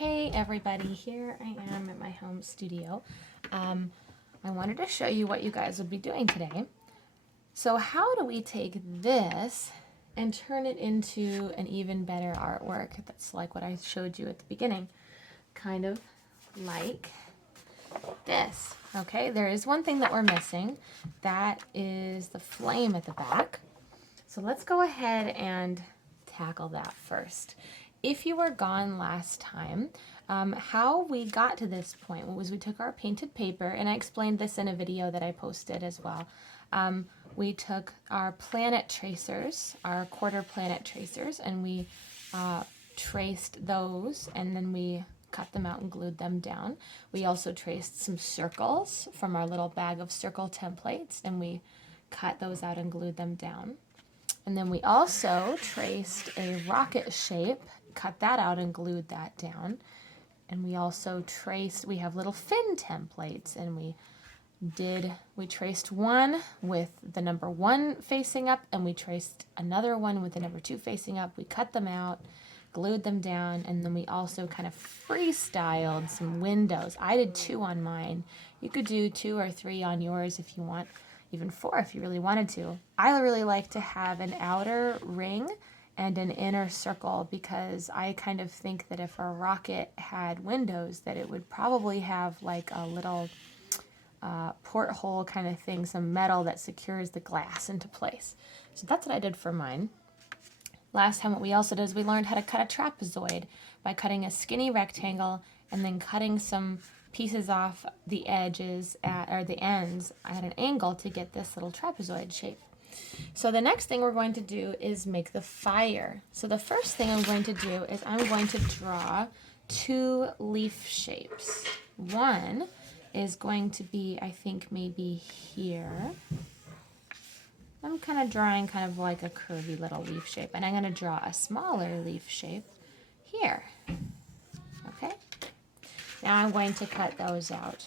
Hey everybody, here I am at my home studio. I wanted to show you what you guys would be doing today. So how do we take this and turn it into an even better artwork that's like what I showed you at the beginning? Kind of like this. Okay, there is one thing that we're missing. That is the flame at the back. So let's go ahead and tackle that first. If you were gone last time, how we got to this point was we took our painted paper, and I explained this in a video that I posted as well. We took our planet tracers, our quarter planet tracers, and we traced those, and then we cut them out and glued them down. We also traced some circles from our little bag of circle templates, and we cut those out and glued them down. And then we also traced a rocket shape, cut that out and glued that down. And we also traced, we have little fin templates, and we traced one with the number 1 facing up, and we traced another one with the number 2 facing up. We cut them out, glued them down, and then we also kind of freestyled some windows. I did 2 on mine. You could do 2 or 3 on yours if you want. Even 4 if you really wanted to. I really like to have an outer ring and an inner circle because I kind of think that if a rocket had windows that it would probably have like a little porthole kind of thing, some metal that secures the glass into place. So that's what I did for mine. Last time what we also did is we learned how to cut a trapezoid by cutting a skinny rectangle and then cutting some pieces off the edges or the ends at an angle to get this little trapezoid shape. So the next thing we're going to do is make the fire. So the first thing I'm going to do is I'm going to draw 2 leaf shapes. One is going to be, I think, maybe here. I'm kind of drawing kind of like a curvy little leaf shape, and I'm going to draw a smaller leaf shape here. Okay? Now I'm going to cut those out.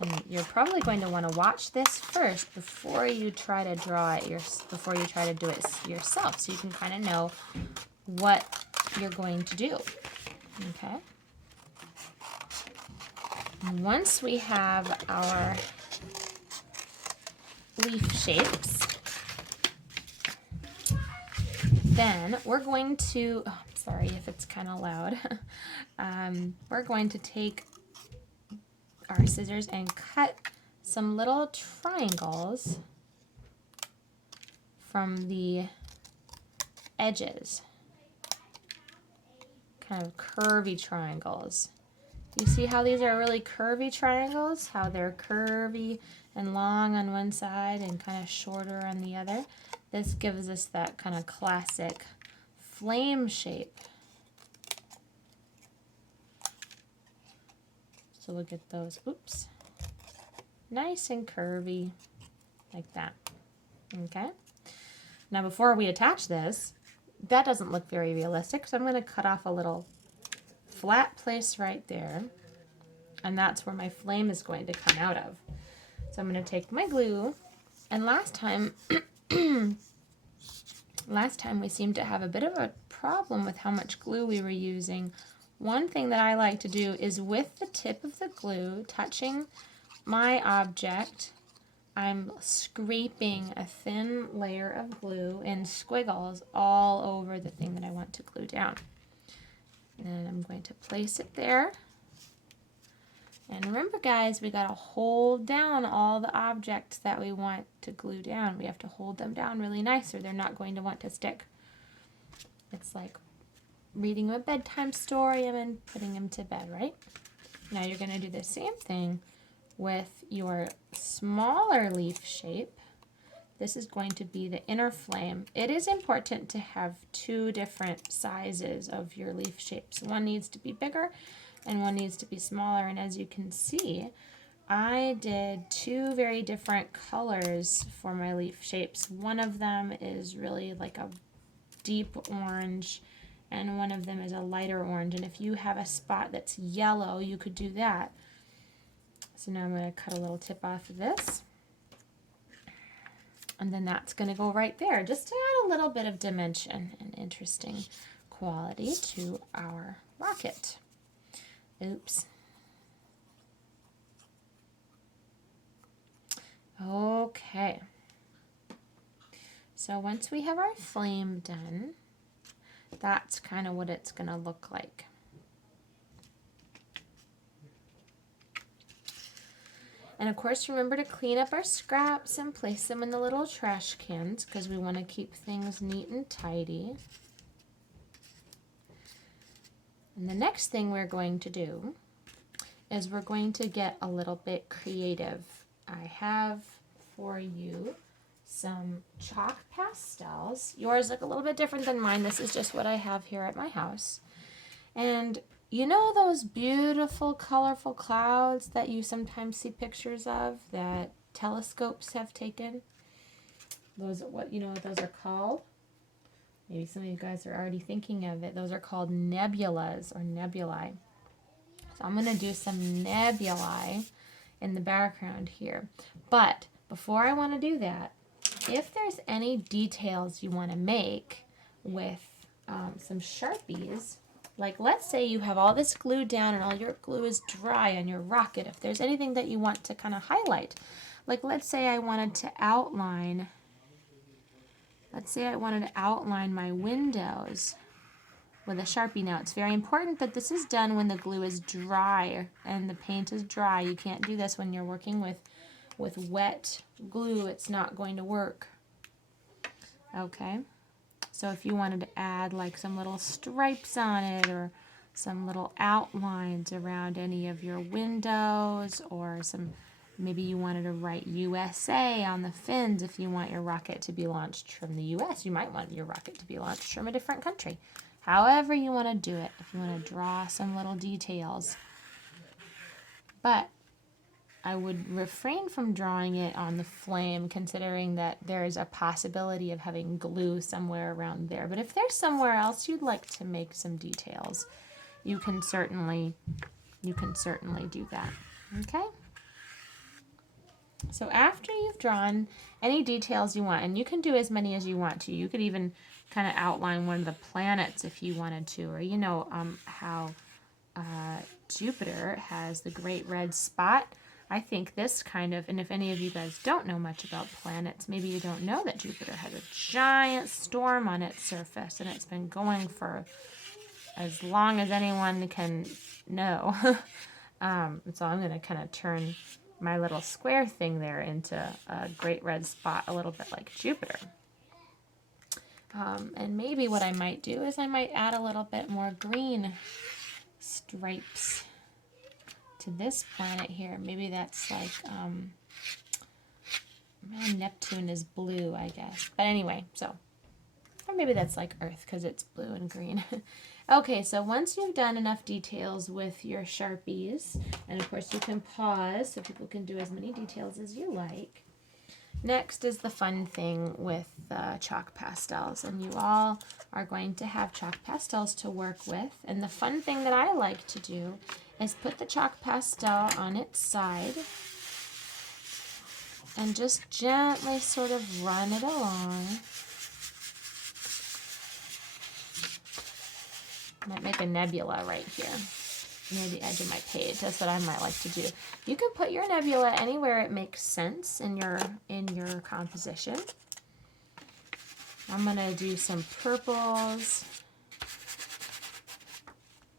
And you're probably going to want to watch this first before you try to draw it before you try to do it yourself, so you can kind of know what you're going to do. Okay? And once we have our leaf shapes, then we're going to, oh, I'm sorry if it's kind of loud, we're going to take our scissors and cut some little triangles from the edges, kind of curvy triangles. You see how these are really curvy triangles? How they're curvy and long on one side and kind of shorter on the other? This gives us that kind of classic flame shape. So we'll get those, oops, nice and curvy, like that. Okay? Now before we attach this, that doesn't look very realistic, so I'm going to cut off a little flat place right there, and that's where my flame is going to come out of. So I'm going to take my glue, and last time we seemed to have a bit of a problem with how much glue we were using. One thing that I like to do is with the tip of the glue touching my object, I'm scraping a thin layer of glue in squiggles all over the thing that I want to glue down. And I'm going to place it there. And remember guys, we got to hold down all the objects that we want to glue down. We have to hold them down really nice or they're not going to want to stick. It's like reading a bedtime story and then putting them to bed, right? Now you're going to do the same thing with your smaller leaf shape. This is going to be the inner flame. It is important to have 2 different sizes of your leaf shapes. One needs to be bigger and one needs to be smaller. And as you can see, I did 2 very different colors for my leaf shapes. One of them is really like a deep orange and one of them is a lighter orange. And if you have a spot that's yellow, you could do that. So now I'm going to cut a little tip off of this. And then that's going to go right there, just to add a little bit of dimension and interesting quality to our rocket. Oops. Okay. So once we have our flame done, that's kind of what it's going to look like. And of course, remember to clean up our scraps and place them in the little trash cans because we want to keep things neat and tidy. And the next thing we're going to do is we're going to get a little bit creative. I have for you some chalk pastels. Yours look a little bit different than mine. This is just what I have here at my house. And you know those beautiful, colorful clouds that you sometimes see pictures of that telescopes have taken? Those are what those are called? Maybe some of you guys are already thinking of it. Those are called nebulas or nebulae. So I'm going to do some nebulae in the background here. But before I want to do that, if there's any details you want to make with some Sharpies, like let's say you have all this glue down and all your glue is dry on your rocket. If there's anything that you want to kind of highlight, like let's say I wanted to outline, my windows with a Sharpie. Now it's very important that this is done when the glue is dry and the paint is dry. You can't do this when you're working with wet glue. It's not going to work. Okay. So if you wanted to add like some little stripes on it or some little outlines around any of your windows, or maybe you wanted to write USA on the fins if you want your rocket to be launched from the US. You might want your rocket to be launched from a different country. However you want to do it, if you want to draw some little details. But I would refrain from drawing it on the flame, considering that there is a possibility of having glue somewhere around there. But if there's somewhere else you'd like to make some details, you can certainly do that. Okay? So after you've drawn any details you want, and you can do as many as you want to. You could even kind of outline one of the planets if you wanted to, or how Jupiter has the great red spot. I think this kind of, and if any of you guys don't know much about planets, maybe you don't know that Jupiter has a giant storm on its surface, and it's been going for as long as anyone can know. So I'm going to kind of turn my little square thing there into a great red spot, a little bit like Jupiter. And maybe what I might do is I might add a little bit more green stripes to this planet here. Maybe that's like, Neptune is blue, I guess. But anyway, or maybe that's like Earth because it's blue and green. Okay, so once you've done enough details with your Sharpies, and of course you can pause so people can do as many details as you like. Next is the fun thing with chalk pastels, and you all are going to have chalk pastels to work with. And the fun thing that I like to do is put the chalk pastel on its side and just gently sort of run it along. I might make a nebula right here near the edge of my page. That's what I might like to do. You can put your nebula anywhere it makes sense in your composition. I'm going to do some purples,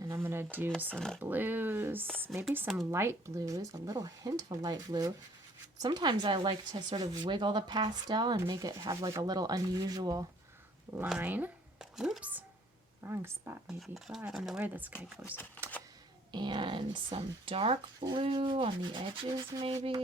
and I'm going to do some blues, maybe some light blues, a little hint of a light blue. Sometimes I like to sort of wiggle the pastel and make it have like a little unusual line. Oops, wrong spot maybe. Well, I don't know where this guy goes. And some dark blue on the edges maybe.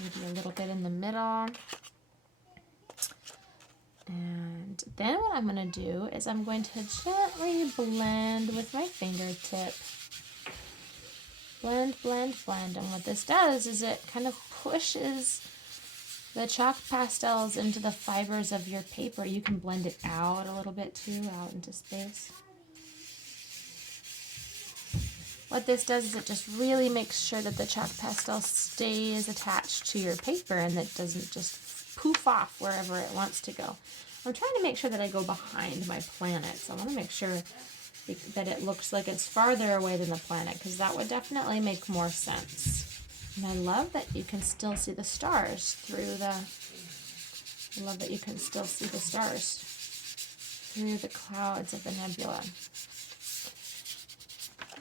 Maybe a little bit in the middle. And then what I'm going to do is I'm going to gently blend with my fingertip. Blend, blend, blend. And what this does is it kind of pushes the chalk pastels into the fibers of your paper. You can blend it out a little bit too, out into space. what this does is it just really makes sure that the chalk pastel stays attached to your paper and that doesn't just poof off wherever it wants to go. I'm trying to make sure that I go behind my planet, so I want to make sure that it looks like it's farther away than the planet, because that would definitely make more sense. And I love that you can still see the stars through the, I love that you can still see the stars through the clouds of the nebula.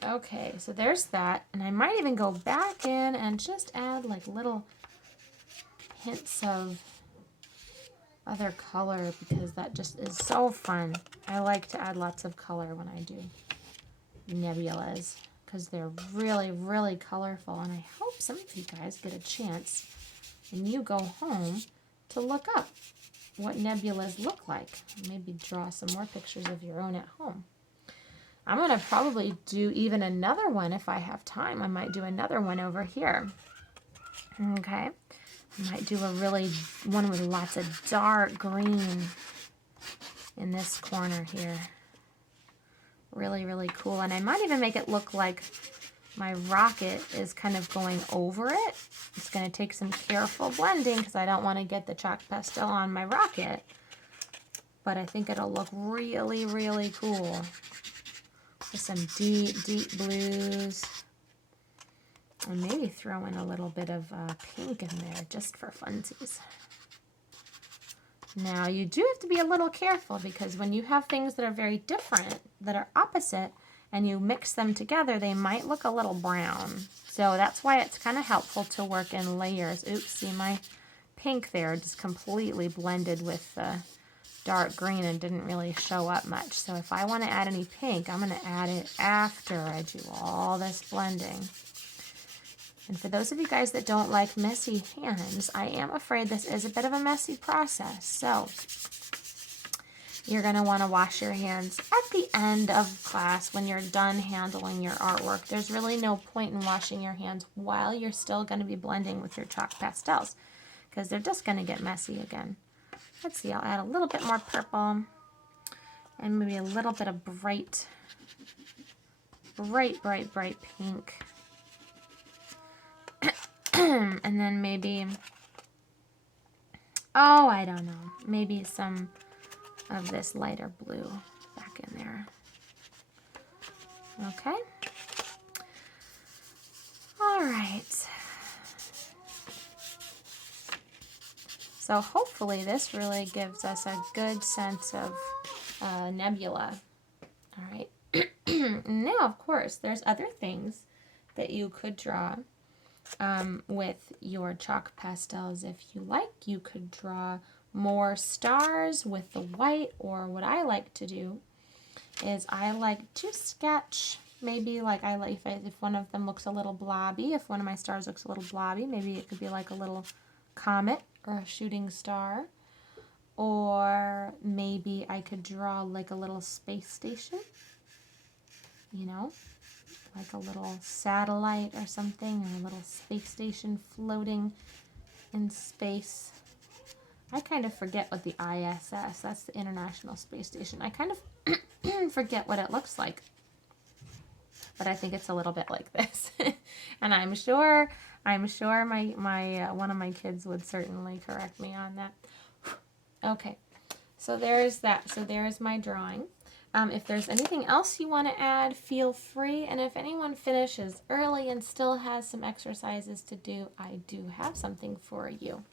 Okay, so there's that, and I might even go back in and just add like little hints of other color, because that just is so fun. I like to add lots of color when I do nebulas because they're really, really colorful, and I hope some of you guys get a chance when you go home to look up what nebulas look like. Maybe draw some more pictures of your own at home. I'm going to probably do even another one if I have time. I might do another one over here. Okay. I might do one with lots of dark green in this corner here. Really, really cool. And I might even make it look like my rocket is kind of going over it. It's going to take some careful blending because I don't want to get the chalk pastel on my rocket. But I think it'll look really, really cool. With some deep, deep blues. And maybe throw in a little bit of pink in there just for funsies. Now, you do have to be a little careful because when you have things that are very different, that are opposite, and you mix them together, they might look a little brown. So that's why it's kind of helpful to work in layers. Oops, see my pink there just completely blended with the dark green and didn't really show up much. So if I want to add any pink, I'm going to add it after I do all this blending. And for those of you guys that don't like messy hands, I am afraid this is a bit of a messy process. So you're going to want to wash your hands at the end of class when you're done handling your artwork. There's really no point in washing your hands while you're still going to be blending with your chalk pastels because they're just going to get messy again. Let's see, I'll add a little bit more purple and maybe a little bit of bright pink. And then maybe, oh, I don't know, maybe some of this lighter blue back in there. Okay. All right. So hopefully this really gives us a good sense of nebula. All right. Now, of course, there's other things that you could draw with your chalk pastels. If you like, you could draw more stars with the white, or what I like to do is I like to sketch maybe like if one of them looks a little blobby, if one of my stars looks a little blobby, maybe it could be like a little comet or a shooting star, or maybe I could draw like a little space station, you know, like a little satellite or something, or a little space station floating in space. I kind of forget what the ISS, that's the International Space Station, I kind of forget what it looks like. But I think it's a little bit like this. And I'm sure my one of my kids would certainly correct me on that. Okay, so there's that. So there's my drawing. If there's anything else you want to add, feel free. And if anyone finishes early and still has some exercises to do, I do have something for you.